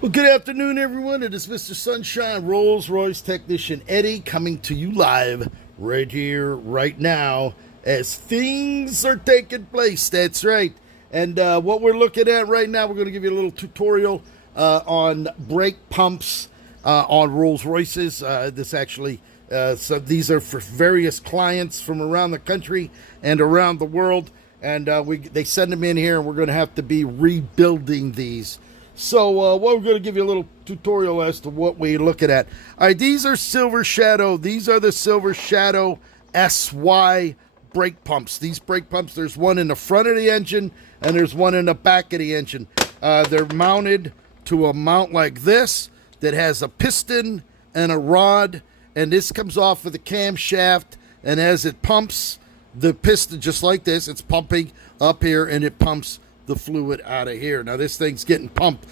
Well, good afternoon, everyone. It is Mr. Sunshine, Rolls-Royce technician Eddie, coming to you live right here, right now, as things are taking place. That's right. And what we're looking at right now, we're going to give you a little tutorial on brake pumps on Rolls-Royces. So these are for various clients from around the country and around the world. And they send them in here, and we're going to have to be rebuilding these. So we're going to give you a little tutorial as to what we're looking at. All right, these are Silver Shadow. These are the Silver Shadow SY brake pumps. These brake pumps, there's one in the front of the engine and there's one in the back of the engine. They're mounted to a mount like this that has a piston and a rod, and this comes off of the camshaft, and as it pumps the piston just like this, it's pumping up here and it pumps the fluid out of here. Now this thing's getting pumped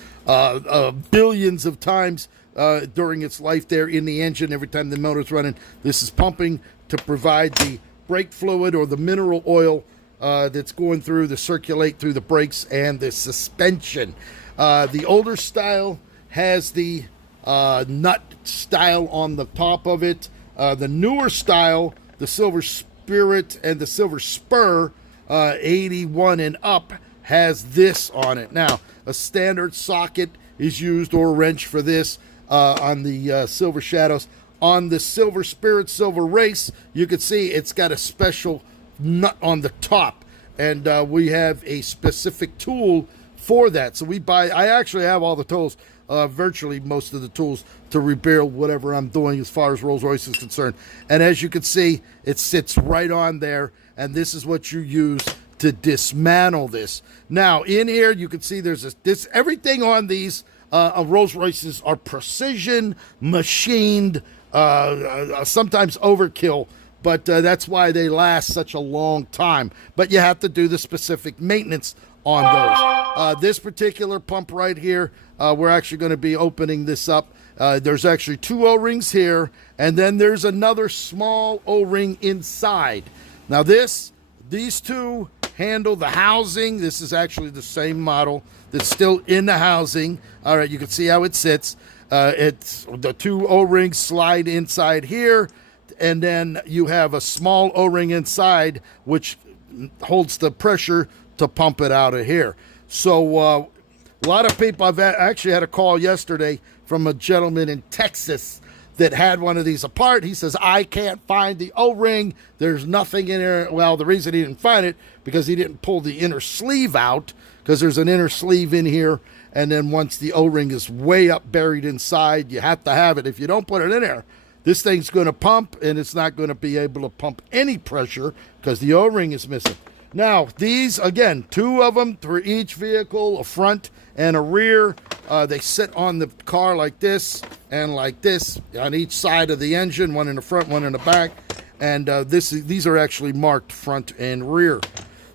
billions of times during its life there in the engine. Every time the motor's running, this is pumping to provide the brake fluid or the mineral oil that's going through to circulate through the brakes and the suspension. The older style has the nut style on the top of it. The newer style, the Silver Spirit and the Silver Spur 81 and up, has this on it. Now, a standard socket is used, or a wrench for this on the Silver Shadows. On the Silver Spirit, Silver Race, you can see it's got a special nut on the top, and we have a specific tool for that. So I actually have all the tools, virtually most of the tools, to rebuild whatever I'm doing as far as Rolls-Royce is concerned. And as you can see, it sits right on there, and this is what you use to dismantle this. Now in here you can see there's everything on these Rolls-Royces are precision machined, sometimes overkill, but that's why they last such a long time. But you have to do the specific maintenance on those. This particular pump right here, we're actually going to be opening this up. There's actually two O-rings here, and then there's another small O-ring inside. Now these two handle the housing. This is actually the same model that's still in the housing. All right, you can see how it sits. It's the two O-rings slide inside here, and then you have a small O-ring inside which holds the pressure to pump it out of here. So a lot of people, I've actually had a call yesterday from a gentleman in Texas that had one of these apart. He says, I can't find the O-ring. There's nothing in there. Well, the reason he didn't find it, because he didn't pull the inner sleeve out, because there's an inner sleeve in here. And then once the O-ring is way up buried inside, you have to have it. If you don't put it in there, this thing's going to pump, and it's not going to be able to pump any pressure because the O-ring is missing. Now, these, again, two of them for each vehicle, a front and a rear. They sit on the car like this and like this on each side of the engine, one in the front, one in the back. And these are actually marked front and rear.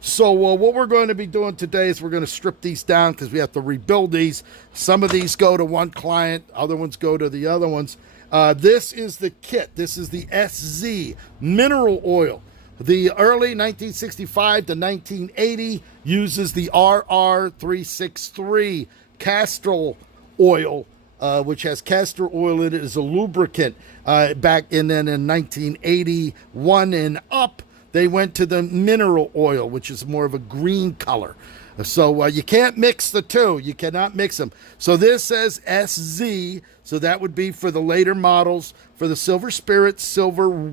So what we're going to be doing today is we're going to strip these down because we have to rebuild these. Some of these go to one client, other ones go to the other ones. This is the kit. This is the SZ mineral oil. The early 1965 to 1980 uses the RR363 castor oil, which has castor oil in it as a lubricant. Back in 1981 and up, they went to the mineral oil, which is more of a green color. So you can't mix the two. You cannot mix them. So this says SZ, so that would be for the later models, for the Silver Spirit, Silver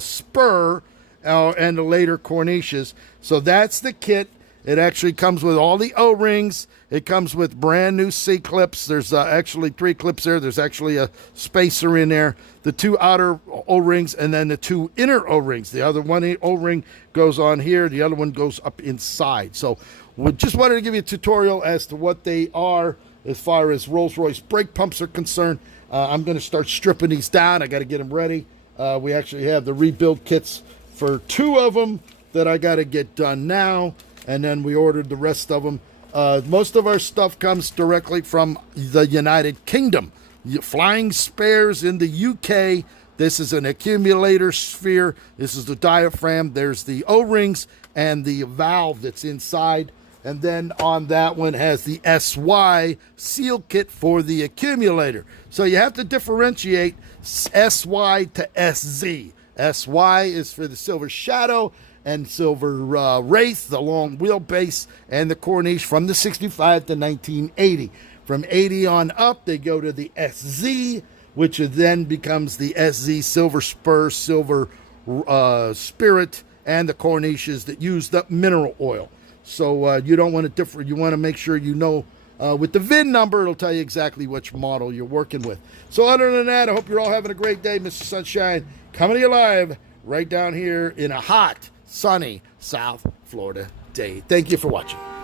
Spur, and the later Corniches. So that's the kit. It actually comes with all the O-rings. It comes with brand new C-clips. There's actually 3 clips there. There's actually a spacer in there. The 2 outer O-rings and then the 2 inner O-rings. The other one O-ring goes on here. The other one goes up inside. So we just wanted to give you a tutorial as to what they are as far as Rolls-Royce brake pumps are concerned. I'm going to start stripping these down. I got to get them ready. We actually have the rebuild kits for 2 of them that I got to get done now, and then we ordered the rest of them. Most of our stuff comes directly from the United Kingdom. Flying spares in the UK. This is an accumulator sphere. This is the diaphragm. There's the O-rings and the valve that's inside. And then on that one has the SY seal kit for the accumulator. So you have to differentiate SY to SZ. SY is for the Silver Shadow and Silver Wraith, the long wheelbase, and the Corniche from the 65 to 1980. From 80 on up, they go to the SZ, which then becomes the SZ Silver Spur, Silver Spirit, and the Corniches that use the mineral oil. So you don't want to differ. You want to make sure you know with the VIN number, it'll tell you exactly which model you're working with. So other than that, I hope you're all having a great day. Mr. Sunshine coming to you live right down here in a hot, sunny South Florida day. Thank you for watching.